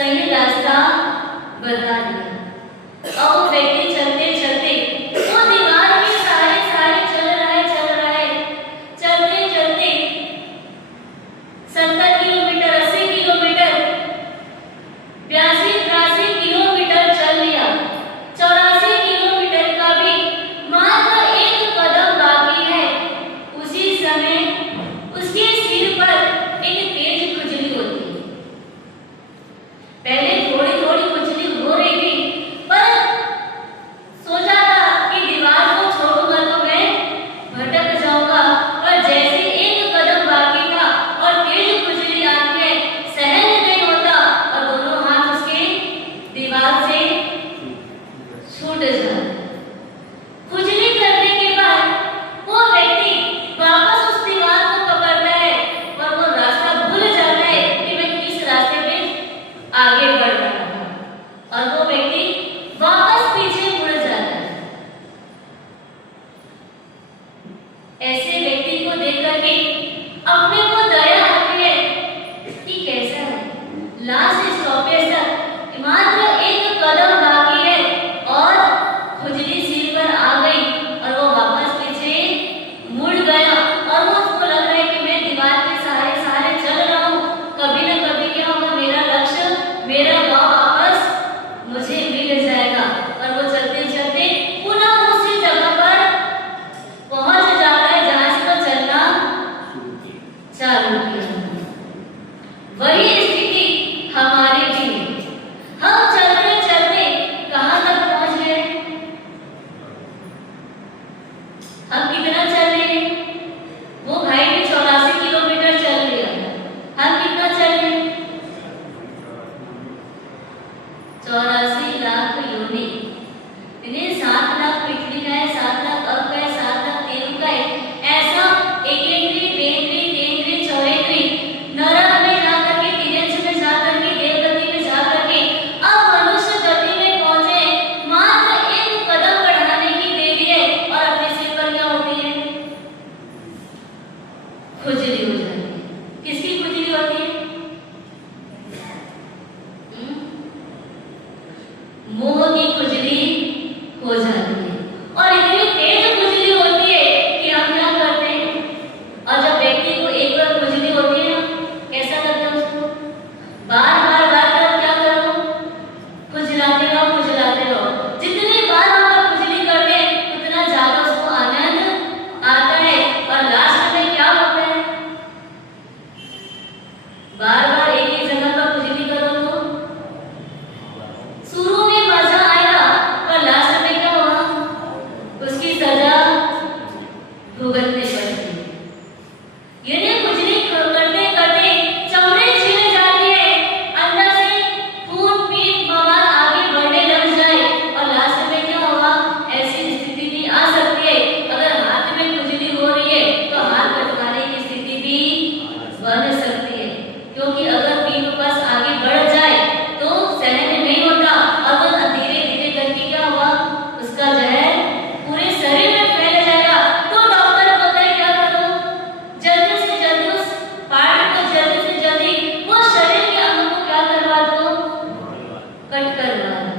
सही रास्ता बता दिया। अब वो व्यक्ति चलते चलते वो दीवार के सहारे सहारे चल रहा है चलते चलते 70 किलोमीटर 80 किलोमीटर 82-83 किलोमीटर चल लिया। 84 किलोमीटर का भी मात्र एक कदम बाकी है। उसी समय उसके सिर पर एक तेज खुजली होती है। पहले थोड़ी थोड़ी खुजली हो रही थी, पर सोचा था कि दीवार को छोड़ूंगा तो मैं भटक जाऊंगा, और जैसे एक कदम बाकी था और तेज खुजली आती है, सहन नहीं होता और दोनों हाथ उसके दीवार से छूट जाते। खुजली करने के बाद वो व्यक्ति वापस उस दीवार को पकड़ता है और वो रास्ता भूल जाता है कि मैं किस रास्ते पे आगे बढ़ रहा था, और वो व्यक्ति वापस पीछे मुड़ जाता है। ऐसे व्यक्ति को देख करके अपने को दया आती है कि कैसा है, लास्ट स्टॉपेज तक मात्र एक कदम बाकी है और खुजली सिर पर आ गई और वो वापस पीछे मुड़ गया, और वो उसको लग रहा है कि मैं दीवार के सहारे सहारे चल रहा हूँ, कभी न कभी क्या होगा, मेरा लक्ष्य मेरा गांव वापस मुझे मिल जाएगा। और वो चलते चलते पुनः उसी जगह पर पहुंच जाता है जहां से वो चलना चालू किया। वही स्थिति हमारी भी है। हम चलते चलते कहां तक पहुंच गए? हम कितना चल रहे हैं? वो भाई ने 84 किलोमीटर चल लिया, हम कितना चल रहे हैं? 84 लाख योनि, इन्हें 7 लाख पृथ्वी का है, 7 लाख अब का है, 7 लाख देव का है। ऐसा एकेंद्री बेंद्री तेंद्री चौहेंद्री नरक में जाकर के, तिर्यंश में जाकर के, देवगति में जाकर के अब मनुष्य गति में पहुंचे। मात्र एक कदम बढ़ाने की देरी है और अपने सिर पर क्या होती है? खुजली हो जाती है। किसकी खुजली होती है? मोह की खुजली हो जाती है, और इतनी तेज खुजली होती है कि हम क्या करते हैं, और जब व्यक्ति को एक बार खुजली होती है ना, कैसा करते हैं उसको? बार क्या करो? खुजलाते रहो। जितनी बार हम खुजली करते हैं उतना ज्यादा उसको आनंद आता है, और लास्ट में क्या होता है? बार एक ही जगह पर खुजली करो तो शुरू में मजा आया, पर लास्ट में क्या हुआ? उसकी सजा भुगतनी पड़ती है। यानी खुजली करते करते चमड़ी छिल जाती है, अंदर से खून पीट बवाल आगे बढ़ने लग जाए, और लास्ट में क्या होगा? ऐसी स्थिति भी आ सकती है, अगर हाथ में खुजली हो रही है तो हाथ कटवाने की स्थिति भी बन सकती है, क्योंकि अगर पीठ बस आगे बढ़ जाए तो सहन नहीं होता, और वो धीरे धीरे करके क्या हुआ? उसका जहर पूरे शरीर में फैल जाएगा। तो डॉक्टर बोलता है क्या करो? जल्दी से जल्दी उस पार्ट को जल्दी से जल्दी वो शरीर के अंग को क्या करवा दो? कट करवा दो।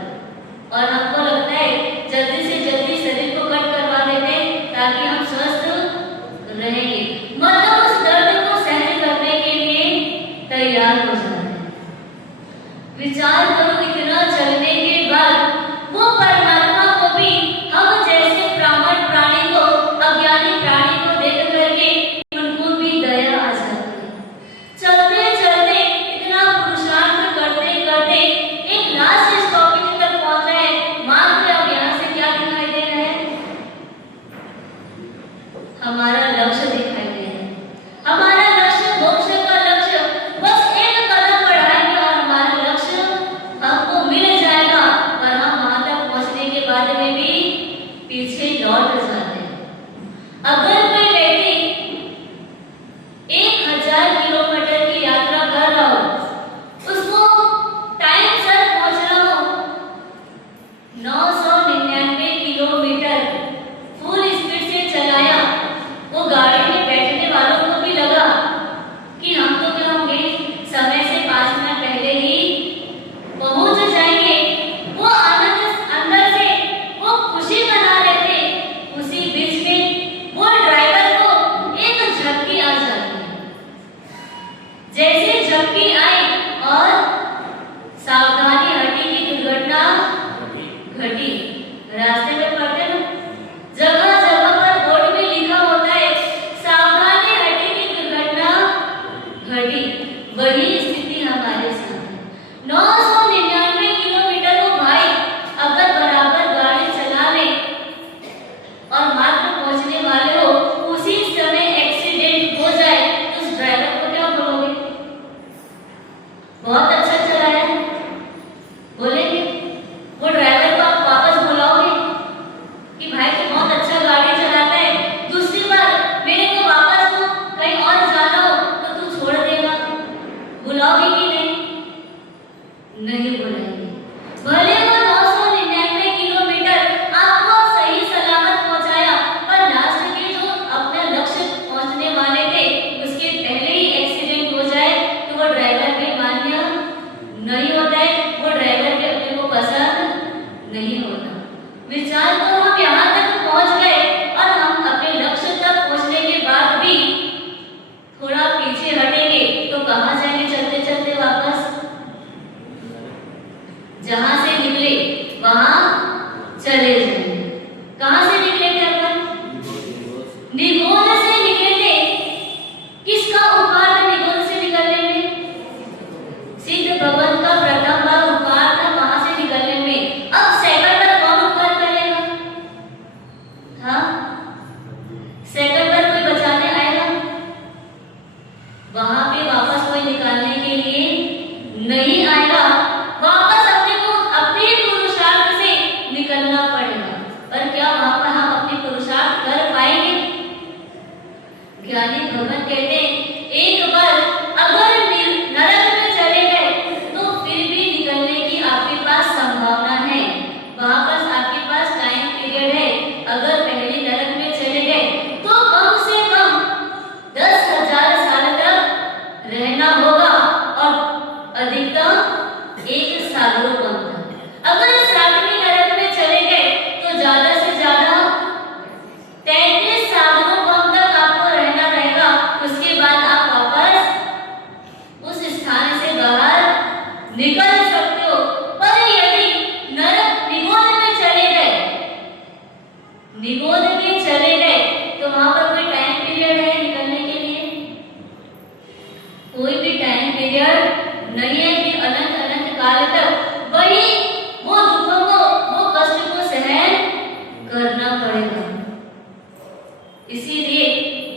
और हमको लगता है जल्दी से जल्दी शरीर को कट करवा देते हैं ताकि हम स्वस्थ रहेंगे, मतलब उस दर्द को सहन करने के लिए तैयार हो जाते हैं। विचार करो, इतना चलने के बाद वो परमात्मा को भी हम जैसे ब्राह्मण प्राणी को, अज्ञानी प्राणी को देख करके उनको भी दया आ जाती है। चलते चलते इतना पुरुषार्थ करते करते एक लास्ट स्टॉपेज तक पहुंचे हैं। मात्र अब यहाँ से क्या दिखाई दे रहा है? हमारा लक्ष्य दिखाई दे रहा है। हमारा लक्ष्य, मोक्ष का लक्ष्य, बस एक कदम बढ़ाएंगे और हमारा लक्ष्य नहीं बुलाएंगे। भले वो 999 किलोमीटर आपको सही सलामत पहुंचाया, पर लास्ट के जो अपने लक्ष्य पहुंचने वाले थे उसके पहले ही एक्सीडेंट हो जाए तो वो ड्राइवर भी मान्य नहीं होता है, वो ड्राइवर भी अपने को पसंद नहीं होता। विचार तो हम यहाँ तक पहुंच गए और हम अपने लक्ष्य तक पहुंचने के बाद भी थोड़ा पीछे हटेंगे तो कहाँ जाएंगे चलते चलते वापस? जहां से निकले वहां चले जाएंगे। कहां से निकले थे अपन? निगोद से निकले थे। किसका उपकार था निगोद से निकलने में? सिद्ध भगवान का प्रथम बार उपकार था वहां से निकलने में। अब सेकंड बार कौन उपकार करेगा? हाँ, सेकंड बार कोई बचाने आएगा? वहां पे वापस कोई निकालने के लिए नहीं आएगा। वापस अपने को अपने पुरुषार्थ से निकलना पड़ेगा। पर क्या वहां पर हम अपने पुरुषार्थ कर पाएंगे? ज्ञानी भगवान कहते हैं एक बार अगर नरक में चले गए तो फिर भी निकलने की आपके पास संभावना है। वहां पर आपके पास टाइम पीरियड है। अगर पहले नरक में चले गए तो कम से कम 10,000 साल तक रहना होगा और अधिकतम 1 सागरों कम तक। अगर सातवीं नरक में चले गए तो ज्यादा से ज्यादा 33 सागरों कम तक आपको रहना रहेगा। उसके बाद आप वापस उस स्थान से बाहर निकल सकते हो। पर यदि नरक निगोद में चले गए, निगोद में चले गए तो वहां पर कोई टाइम पीरियड है निकलने के लिए? कोई भी टाइम पीरियड नहीं है कि अनंत अनंत काल तक वही वो दुखों को, वो कष्ट को सहन करना पड़ेगा। इसीलिए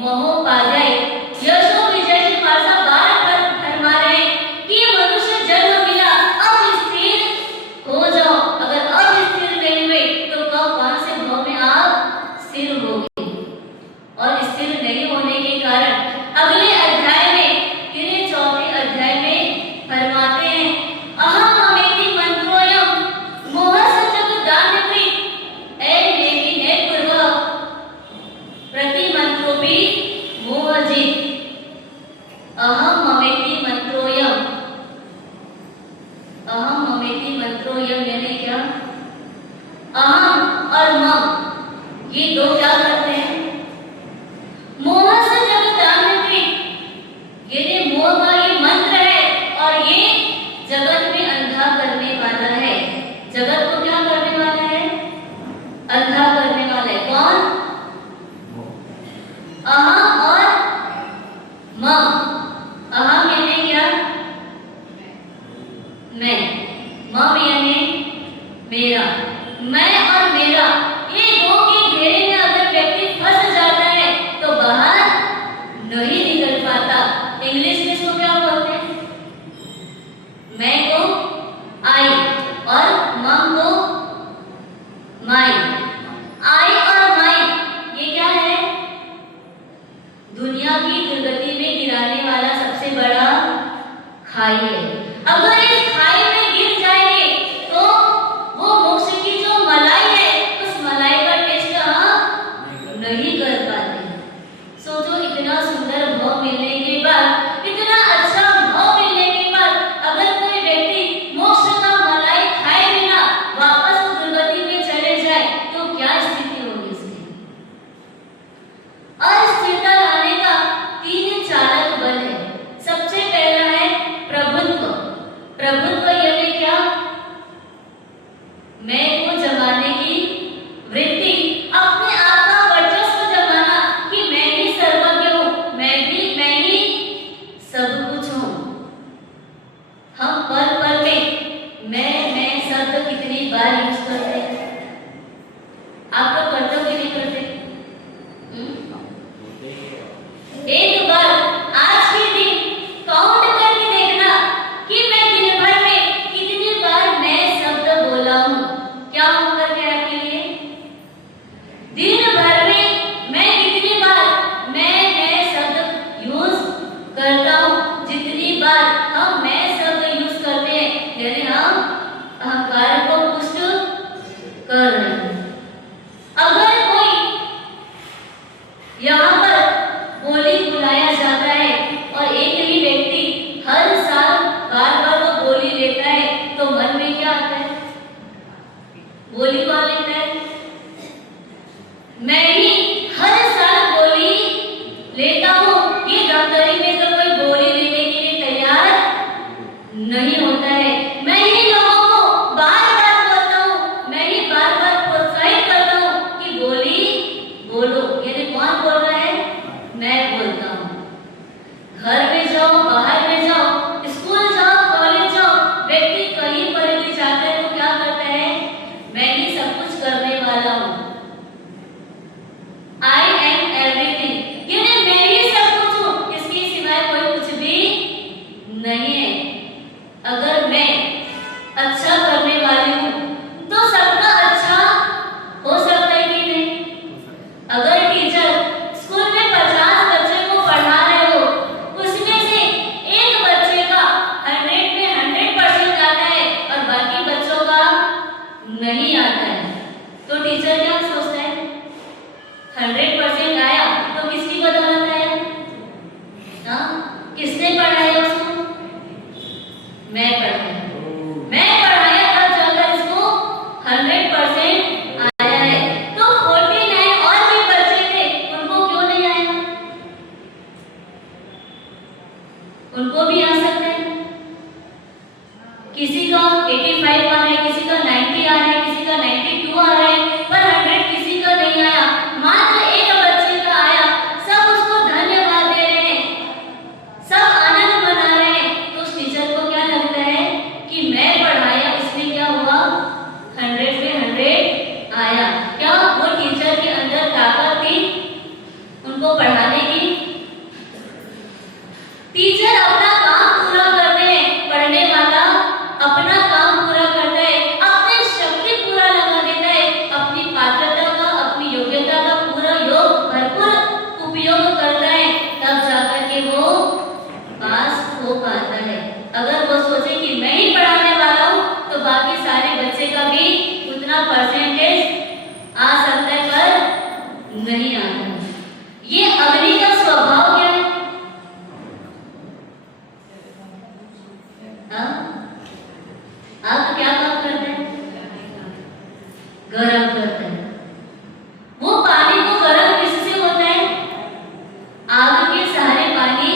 महोपाध्याय यशो विजय जी पासा बार फरमा रहे हैं कि मनुष्य जन्म मिला अब स्थिर हो जाओ। अगर अब स्थिर नहीं हुए तो कब कौन से भाव में आप स्थिर होगे? और स्थिर नहीं होने के कारण अगले अध्याय में, किन्हीं चौथे अध्याय में फरमाते हैं अहम ममेति मंत्रोयम मोहसजग दानवी मेरी ने पूर्व प्रति मंत्रो भी मोहजित। अहम ममेति मंत्रोयम, अहम ममेति मंत्रोयम यानी क्या? अहम और मम ये दो क्या करते हैं? मोह से जब दानवी, ये मोह का ये मंत्र है और ये जगत में अंधा करने वाला है। जगत को क्या करने वाला है? अंधा करने वाला है। कौन? अहम और मम। अहम यानी क्या? मैं। मम यानी मेरा। मैं और मेरा ये दो के घेरे में अगर व्यक्ति फंस जाता है तो बाहर नहीं निकल पाता। इंग्लिश में इसको क्या बोलते हैं? मैं को आई और मम को माई। आई और माई ये क्या है? दुनिया की दुर्गति में गिराने वाला सबसे बड़ा खाई है। अगर इस खाई में गिर जाएंगे तो वो मोक्ष की जो मलाई है उस मलाई का टेस्ट हम नहीं कर पाते। सोचो इतना सुंदर भाव मिलने के बाद, इतना अच्छा भाव मिलने के बाद अगर कोई व्यक्ति मोक्ष का मलाई खाए बिना वापस दुर्गति में चले जाए तो क्या स्थिति होगी इसकी? अस्थिरता लाने का 3 चालक बल है। सबसे पहला है प्रभुत्व। प्रभुत्व यानी क्या? मैं को जमाने की वृत्ति, अपने आप का वर्चस्व जमाना कि मैं ही सर्वज्ञ हूं, मैं ही सब कुछ हूं। हम पल पल में मैं शब्द कितनी बार यूज करते हैं? आप लोग करते हो कि नहीं करते? एक बार आज के दिन काउंट करके देखना कि मैं दिन भर में कितनी बार मैं शब्द बोला हूं। क्या हूं करके आपके लिए? दिन भर में मैं कितनी बार मैं शब्द यूज करता हूं। जितनी बार हम मैं शब्द यूज करते हैं यानी हम अच्छा करने वाली हूँ, तो सबका अच्छा हो सकता है कि नहीं? अगर टीचर स्कूल में 50 बच्चे को पढ़ा रहे हो, उसमें से एक बच्चे का 100 में 100% आता है और बाकी बच्चों का नहीं आता है, तो टीचर क्या सोचता है? 100% आया तो किसकी बदौलत आया? हाँ, किसने पढ़ाया उसको? मैं पढ़ाया। मैं पढ़ाया तब जाकर इसको 100% आया है। तो 49 और भी बच्चे थे, उनको क्यों नहीं आया? उनको भी आ सकता है। किसी का 85 आ रहा है, किसी का 90 आ रहा है, किसी का 92 आ रहा है, पर 100 किसी का नहीं आया। मात्र एक बच्चे का आया। सब उसको धन्यवाद दे रहे हैं, सब आनंद मना रहे हैं। तो उस टीचर को क्या लगता है कि मैं पढ़ाया, इसमें क्या हुआ? 100 में 100 आया। क्या वो टीचर के अंदर ताकत थी उनको पढ़ाने की? टीचर अपना काम पूरा करते हैं, पढ़ने वाला अपना काम पूरा करता है, अपनी शक्ति पूरा लगा देता है, अपनी पात्रता का, अपनी योग्यता का पूरा भरपूर उपयोग करता है, तब जाकर के वो पास हो पाता है। अगर वो सोचे कि मैं ही पढ़ाने वाला हूँ, तो बाकी सारे बच्चे का भी उतना परसेंटेज आ सकता है, पर नहीं आता। ये अग्नि का स्वभाव क्या है? आग क्या काम करता है? गरम करता है। वो पानी को गरम किससे होता है? आग के सहारे पानी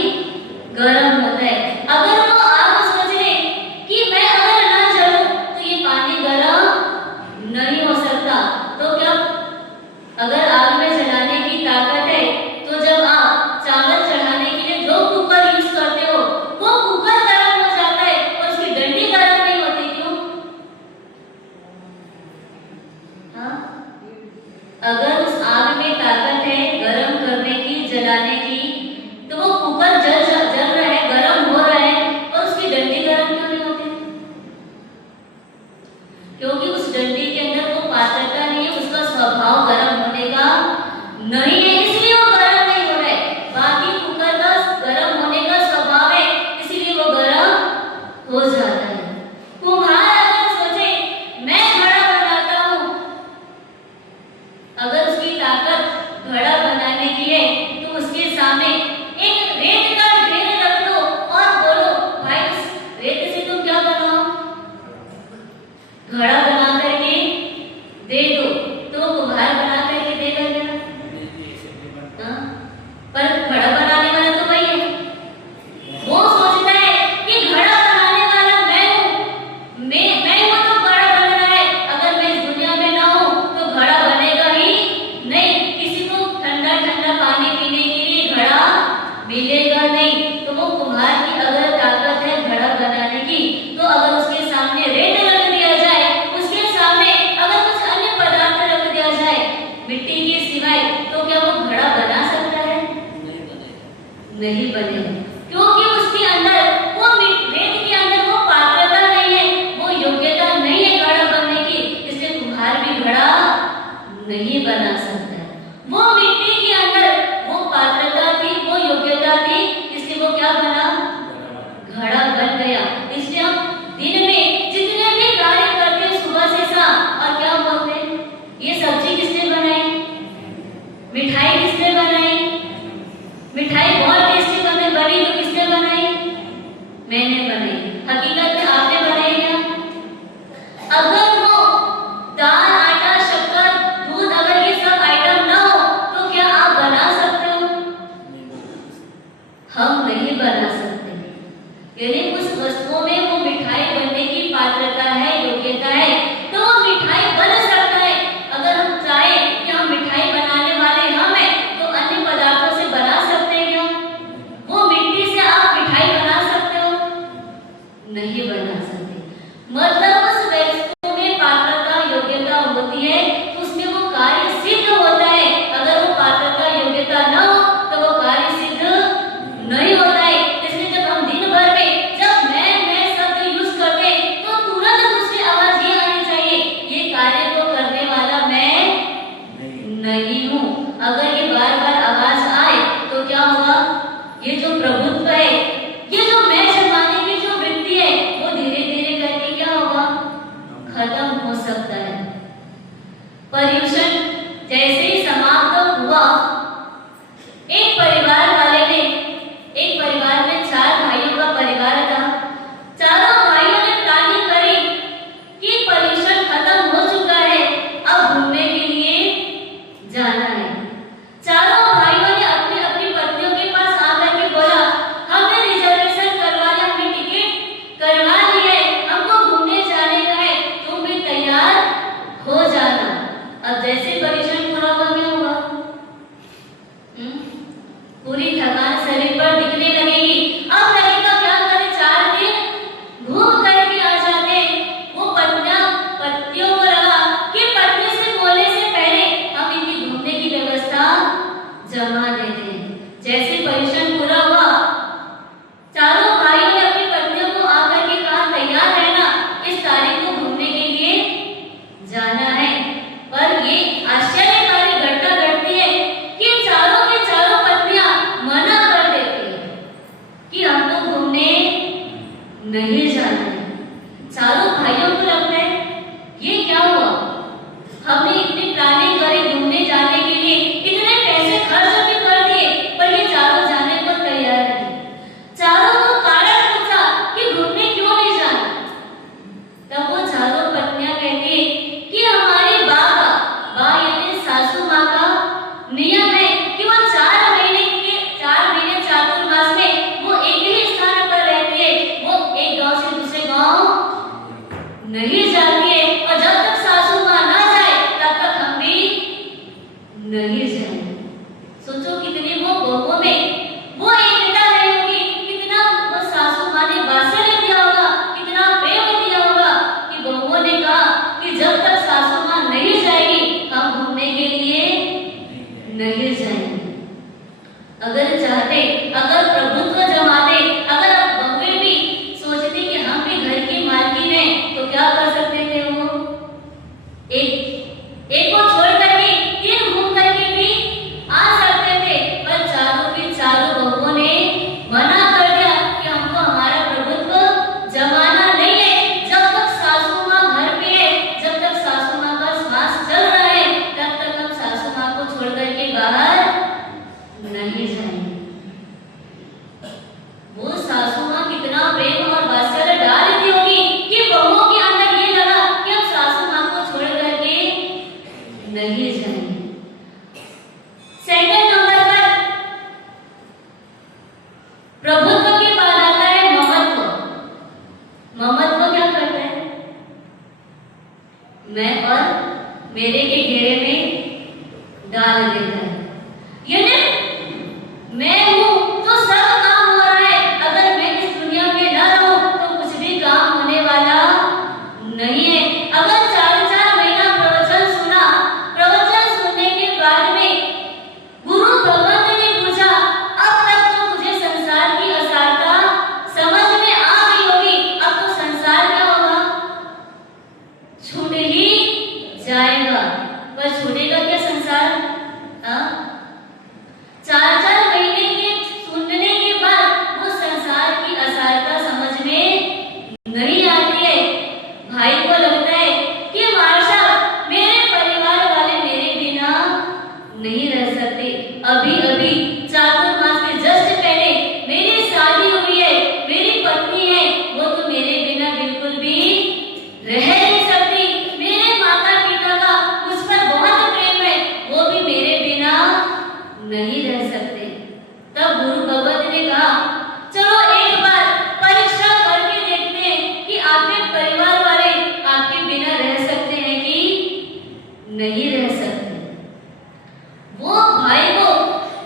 गरम होता है। अगर वो आग सोच ले कि मैं अगर ना जलूं तो ये पानी गरम नहीं हो सकता, तो क्या अगर आग में जलाने की ताकत है, तो जब आप चावल चढ़ाने के लिए जो कुकर यूज करते हो, वो कुकर गरम हो जाता है और उसकी डंडी गरम नहीं होती, क्यों? हाँ? अगर उस आग में ताकत है गरम करने की, जलाने की, तो वो कुकर जल रहा है, गरम हो रहा है, और उसकी डंडी गरम क्यों नहीं होती? क्योंकि उस डंडी के अंदर वो पात्रता नहीं है, उसका स्वभाव गरम होने का नहीं है, इसलिए वो गरम नहीं हो रहा है। बाकी कुकर का गरम होने का स्वभाव है, इसीलिए वो गरम हो जाता है। कुम्हार अगर सोचे मैं घड़ा बनाता हूँ, अगर उसकी ताकत घड़ा बनाने की है, तो उसके सामने एक रेत का ढेर रख दो और बोलो भाई इस रेत से तुम क्या बनाओ? घड़ा बना करके दे दो, तो कुम्हार बना करके देगा क्या? हाँ? पर घड़ा बनाने वाला तो वही है। वो सोचता है कि घड़ा बनाने वाला मैं हूँ, मैं हूँ तो घड़ा बन रहा है। अगर मैं इस दुनिया में ना हूँ तो घड़ा बनेगा ही नहीं। किसी को ठंडा ठंडा पानी पीने के लिए घड़ा मिलेगा नहीं। तो वो कुम्हार की अगर ताकत है घड़ा बनाने की, तो अगर उसके सामने रेत रख दिया जाए, उसके सामने अगर कुछ अन्य पदार्थ रख दिया जाए मिट्टी के सिवाय, तो क्या वो घड़ा बना सकता है? नहीं बनेगा, क्योंकि उसके अंदर वो रेत के अंदर वो पात्रता नहीं है, वो योग्यता नहीं है घड़ा बनने की, इसलिए कुम्हार भी घड़ा नहीं बना सकता है। वो मिट्टी के अंदर वो पात्रता थी, वो योग्यता थी, इसलिए वो क्या बना? घड़ा बन गया। इसलिए हम दिन में जितने भी कार्य करते हैं सुबह से शाम, और क्या बोलते हैं? ये सब्जी किसने बनाई? मिठाई किसने बनाई? मिठाई बहुत टेस्टी बनी तो किसने बनाई? मैंने बनाई। हकीकत में आपने बनाई क्या? अगर वो दाल, आटा, शक्कर, दूध, अगर ये सब आइटम ना हो, तो क्या आप बना सकते हो? हम नहीं बना सकते। यानी उस वस्तुओं में वो मिठाई बनने की पात्रता है, योग्यता है, तो वो मिठाई बन सकता है। अगर हम चाहें कि हम मिठाई बनाने वाले हम हैं, तो अन्य पदार्थों से बना सकते हैं क्या? वो मिट्टी से आप मिठाई बना सकते हो? नहीं बना सकते। मतलब उस वस्तु में पात्रता, योग्यता होती है, तो उसमें वो कार्य सिद्ध होता है। अगर वो पात्रता, योग्यता न हो, तो वो कार्य सिद्ध नहीं होता है। इसलिए जब हम दिन भर में जब मैं शब्द यूज करते हैं, तो तुरंत नहीं जाती है, और जब तक सासू माँ ना जाए तब तक हम भी नहीं जाए। सोचो कितनी वो बहुओं में वो एकता रही होगी, कितना वो सासू माँ ने वात्सल्य दिया होगा, कितना प्रेम दिया होगा कि बहुओं ने कहा कि जब तक सासू माँ नहीं जाएगी हम घूमने के लिए नहीं जाएंगे। अगर चाहते, अगर प्रभुत्व जमाते, अगर बहुएं भी सोचती कि हम भी घर की मालकिन हैं, तो क्या कर सकते थे वो? एक को छोड़ करके तीन घूम करके भी आ सकते थे, पर चारों की चारों बहुओं ने मना कर दिया कि हमको हमारा प्रभुत्व जमाना नहीं है। जब तक सासू माँ घर पे है, जब तक सासू माँ का श्वास चल रहा है, तब तक हम सासू माँ को छोड़ करके बाहर नहीं जाएंगे। वो सासू माँ कितना प्रेम और वात्सल्य डाल दी होगी कि बहुओं के अंदर ये लगा कि हम सासू माँ को छोड़ करके नहीं जाएंगे। सेकंड नंबर पर प्रभुत्व के बाद आता है ममत्व। ममत्व क्या करता है? मैं और मेरे के घेरे में डाल देता है। यानी मैं हूं तो सब काम हो रहा है, अगर मैं इस दुनिया में न रहूं तो कुछ भी काम होने वाला नहीं है। अगर 4-4 महीना प्रवचन सुना, प्रवचन सुनने के बाद में गुरु भगवंत ने पूछा, अब तक तो मुझे संसार की असारता समझ में आ गई होगी, अब तो संसार क्या होगा? छूट ही जाएगा। पर छूटेगा क्या संसार? हाँ, 4-4 महीने के सुनने के बाद वो संसार की असारता समझ में नहीं आती है। भाई को लगता है कि माशा मेरे परिवार वाले मेरे बिना नहीं रह सकते। अभी अभी चातुर्मास के जस्ट पहले मेरी शादी हुई है, मेरी पत्नी है, वो तो मेरे बिना बिल्कुल भी रह नहीं सकती। मेरे माता पिता का मुझ पर बहुत प्रेम है, वो भी मेरे बिना नहीं रह सकते। तब गुरु भगवत ने कहा, चलो एक बार परीक्षा करके देखते हैं कि आपके परिवार वाले आपके बिना रह सकते हैं कि नहीं रह सकते। वो भाई को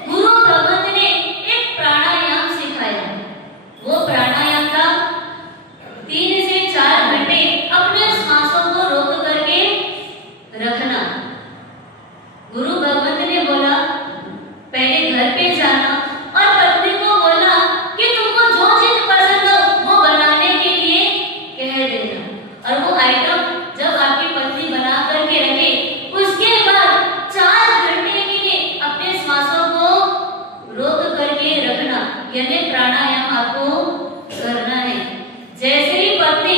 गुरु भगवत ने एक प्राणायाम सिखाया। वो प्राणायाम था 3 से 4 घंटे अपने सांसों को रोक करके रखना। गुरु भगवत ने बोला, पहले घर पे जाना और पत्नी को बोलना कि तुमको जो चीज पसंद हो वो बनाने के लिए कह देना। और वो आइटम जब आपकी पत्नी बना करके रखे, उसके बाद 4 घंटे के लिए अपने श्वासों को रोक करके रखना। यानी प्राणायाम आपको करना है। जैसे ही पत्नी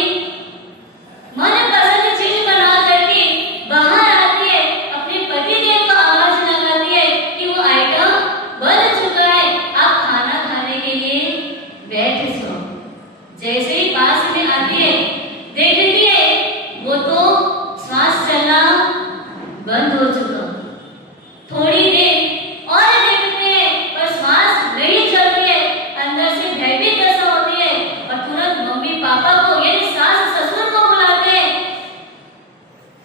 मन पसंद चीज बना करके बाहर आती है, अपने पति देव को आवाज लगाती है कि वो आइटम बन चुका है, आप खाना खाने के लिए बैठ जाओ। जैसे ही पास में आती है, देखती है वो तो श्वास चलना बंद हो चुका। थोड़ी देर और देखते हैं पर श्वास नहीं चलती है, अंदर से भयभीत दशा होती है और तुरंत मम्मी पापा को यानी सास ससुर को बुलाते हैं।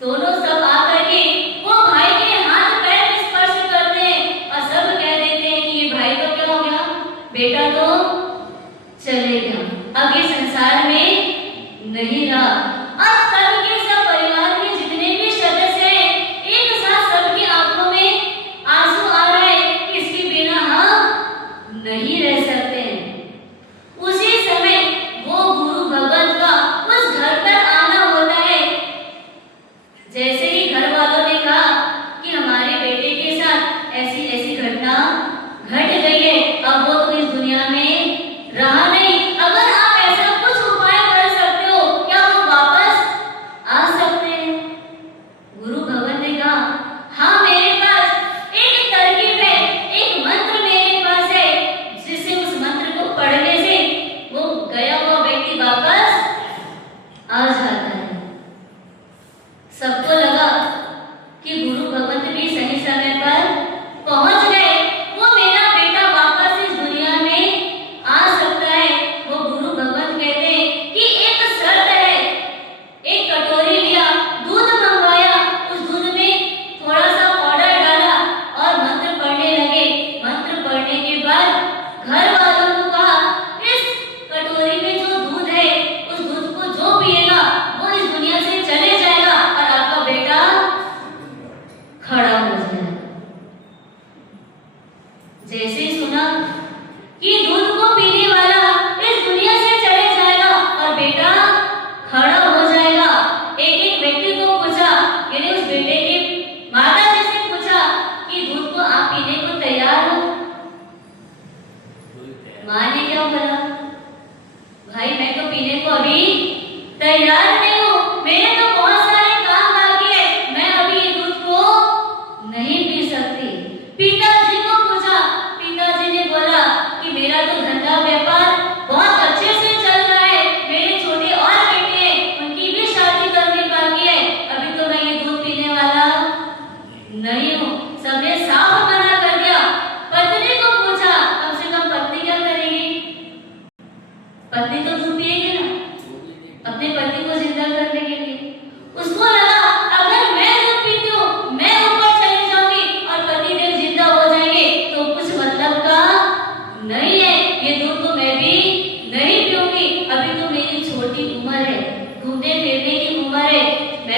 दोनों सब आकर के वो भाई के हाथ पैर स्पर्श करते हैं और सब कह देते हैं कि ये भाई तो क्या हो गया, बेटा तो चले गया, अब ये संसार में नहीं रहा। अब सब के सब परिवार के जितने भी सदस्य हैं, एक साथ सबकी आंखों में आंसू आ रहे हैं, इसके बिना हम नहीं रह सकते हैं। उसी समय वो गुरु भगवत का उस घर पर आना होता है। जैसे ही घर वालों ने कहा कि हमारे बेटे के साथ ऐसी ऐसी घटना घट गई है, अब वो तो इस दुनिया में रहा नहीं, अगर आप ऐसा कुछ उपाय कर सकते हो, क्या वो वापस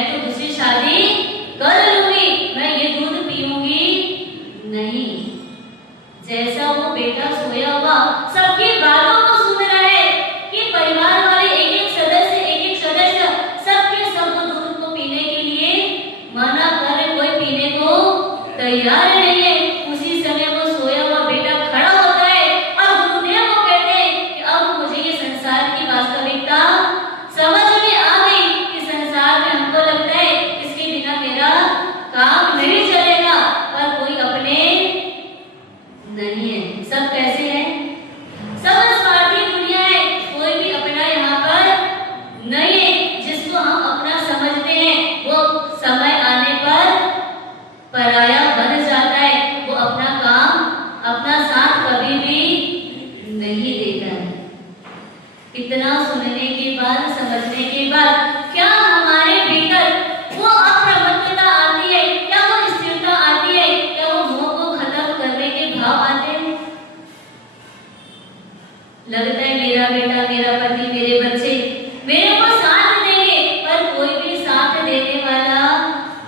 मैं तो दूसरी शादी कर लूंगी, मैं ये दूध पीऊंगी नहीं। जैसा वो बेटा सोया हुआ सबकी बातों को सुन रहा है कि परिवार वाले एक एक सदस्य सबके सब दूध को पीने के लिए मना कर, कोई पीने को तैयार नहीं है। उसी समय वो सोया हुआ बेटा खड़ा होता है और गुरुदेव को कहते हैं कि अब मुझे ये संसार की वास्तविकता समझ में आ गई कि संसार में हमको लगता है इसके बिना मेरा काम नहीं चलेगा, पर कोई अपने नहीं है। सब कैसे हैं? सब स्वार्थी दुनिया है, कोई भी अपना यहाँ पर नहीं है। जिसको हम अपना समझते हैं वो समय आने पर पराया बन जाता है, वो अपना काम, अपना साथ कभी भी नहीं देता है। इतना सुनने के बाद, समझने के बाद क्या हमारे भीतर वो अप्रमत्तता आती है? क्या वो स्थिरता आती है? क्या वो मोह को खत्म करने के भाव आते हैं? लगता है मेरा बेटा, मेरा पति, मेरे बच्चे मेरे को साथ देंगे, पर कोई भी साथ देने वाला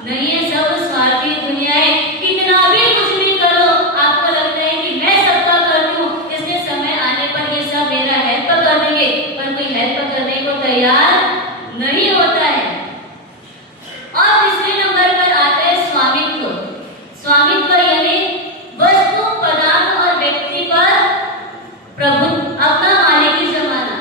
नहीं है। सब स्वार्थी दुनिया है। कितना भी कुछ भी करो, आपको लगता है कि मैं सबका कर दूं, इसलिए समय आने पर ये सब मेरा हेल्प कर देंगे, पर कोई हेल्प करने को तैयार नहीं होता है। और तीसरे नंबर पर आता है स्वामित्व। स्वामित्व यानी वस्तु, पदार्थ और व्यक्ति पर प्रभु अपना मालिकी जमाना।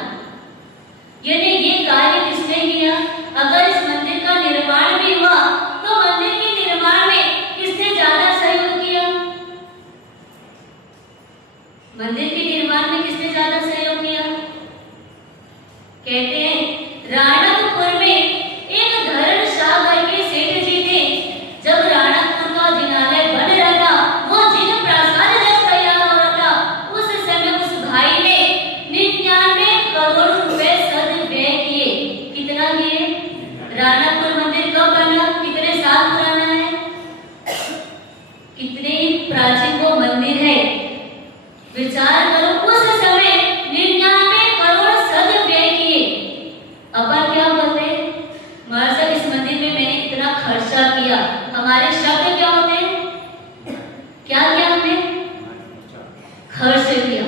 यानी ये कार्य किसने किया? अगर इस मंदिर का निर्माण भी हुआ तो मंदिर के निर्माण में किसने ज्यादा सहयोग किया? मंदिर के निर्माण में किसने ज्यादा सहयोग किया? कहते हैं राणकपुर में एक धरण शाह घर के सेठ जी थे। जब राणकपुर का जिनालय बन रहा था, वो जिन प्रासाद जब तैयार हो रहा था, उस समय उस भाई ने 99 करोड़ रुपए सदव्यय किए। कितना किए? राणकपुर मंदिर कब बना? कितने साल पुराना है? कितने प्राचीन वो मंदिर है। विचार करो, उस समय 99 करोड़ सदव्यय किए। अपन क्या बोलते हैं? महाराज इस मंदिर में मैंने इतना खर्चा किया। हमारे शब्द क्या होते हैं? क्या किया हमने? खर्च किया।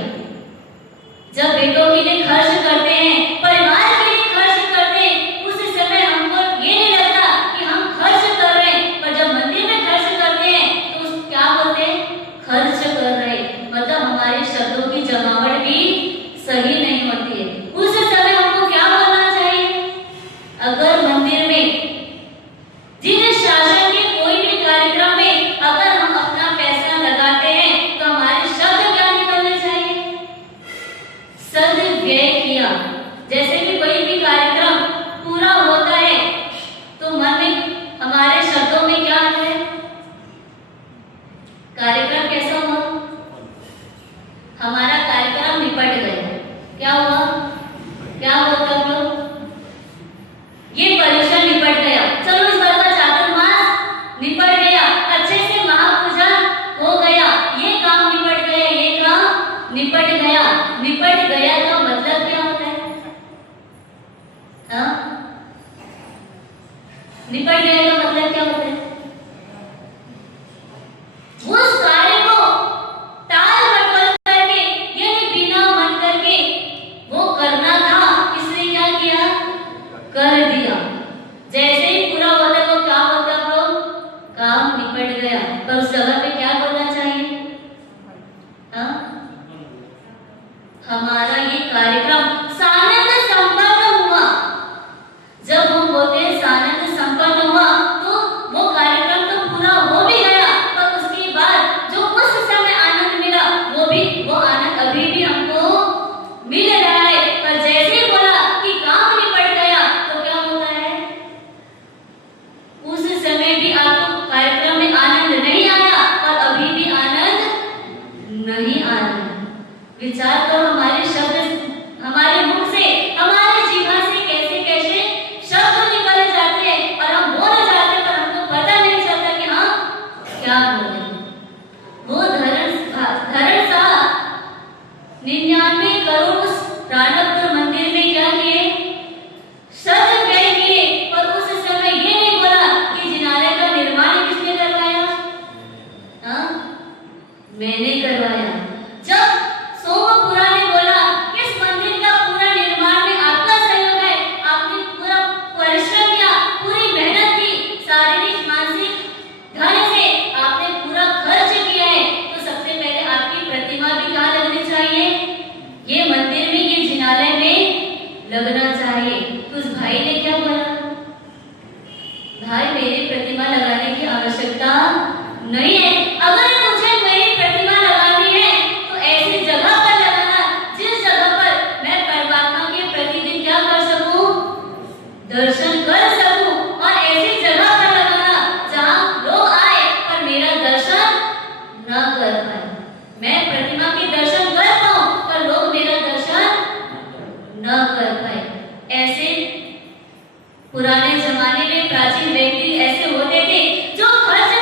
जब बेटों के लिए खर्च करते हैं, परिवार के लिए खर्च करते हैं, उस समय हमको ये नहीं लगता कि हम खर्च कर रहे हैं, पर जब मंदिर में खर्च करते हैं तो क्या बोलते हैं? खर्च कर रहे हैं। मतलब हमारे शब्दों की जमावट भी सही नहीं होती है। उस समय हमको क्या बोलना चाहिए? अगर मंदिर में जिन शासन के कोई भी कार्यक्रम में अगर हम अपना पैसा लगाते हैं तो हमारे शब्द क्या निकलने चाहिए? सदव्यय किया। जैसे कि कोई भी कार्यक्रम पूरा होता है तो मन में हमारे शब्दों में क्या आता है? कार्यक्रम कैसा हुआ? हमारा कार्यक्रम निपट गया। क्या हुआ? क्या हुआ तब लोग? ये परीक्षा निपट गया। चलो इस बार का चातुर्मास निपट गया, अच्छे से महापूजा हो गया, ये काम निपट गया, ये काम निपट गया। निपट गया का मतलब क्या होता है? हाँ? निपट गया का मतलब क्या होता है? उस कार्य को टाल मटोल करके, यानी बिना मन करके वो करना था, इसने क्या किया? कर दिया। जैसे ही पूरा होता है वो क्या होता है? लोग काम निपट गया। पर उस जगह पे क्या बोलना चाहिए? हाँ? हमारा ये कार्यक्रम सानंद संपन्न हुआ। जब हम बोलते हैं सानंद संपन्न हुआ तो वो कार्यक्रम तो पूरा हो भी गया, पर उसके बाद जो उस समय आनंद मिला वो आनंद अभी भी हमको मिल रहा है। पर जैसे ही बोला कि काम निपट गया तो क्या होता है? उस समय भी आपको कार्यक्रम में आनंद नहीं आया, पर अभी भी आनंद नहीं आ रहा। विचार करो, हमारे शब्द हमारे मुख से, हमारे जीवन से कैसे कैसे शब्द निकल जाते हैं और हम बोल जाते हैं, पर हमको पता नहीं चलता कि हाँ क्या बोले। वो धरण साहब 99 करोड़ राणकपुर मंदिर में क्या किए? सदव्यय किए, पर उस समय ये नहीं भाई मेरी प्रतिमा लगाने की आवश्यकता नहीं है। अगर मुझे मेरी प्रतिमा लगानी है तो ऐसी जगह पर लगाना जिस जगह पर मैं परमात्मा के प्रतिदिन क्या कर सकूं, दर्शन कर सकूं, और ऐसी जगह पर लगाना जहां लोग आए पर मेरा दर्शन न कर पाए। मैं प्रतिमा के दर्शन कर पाऊं पर लोग मेरा दर्शन न कर पाए। ऐसे पुराने जमाने में प्राचीन व्यक्ति ऐसे होते थे जो खर्च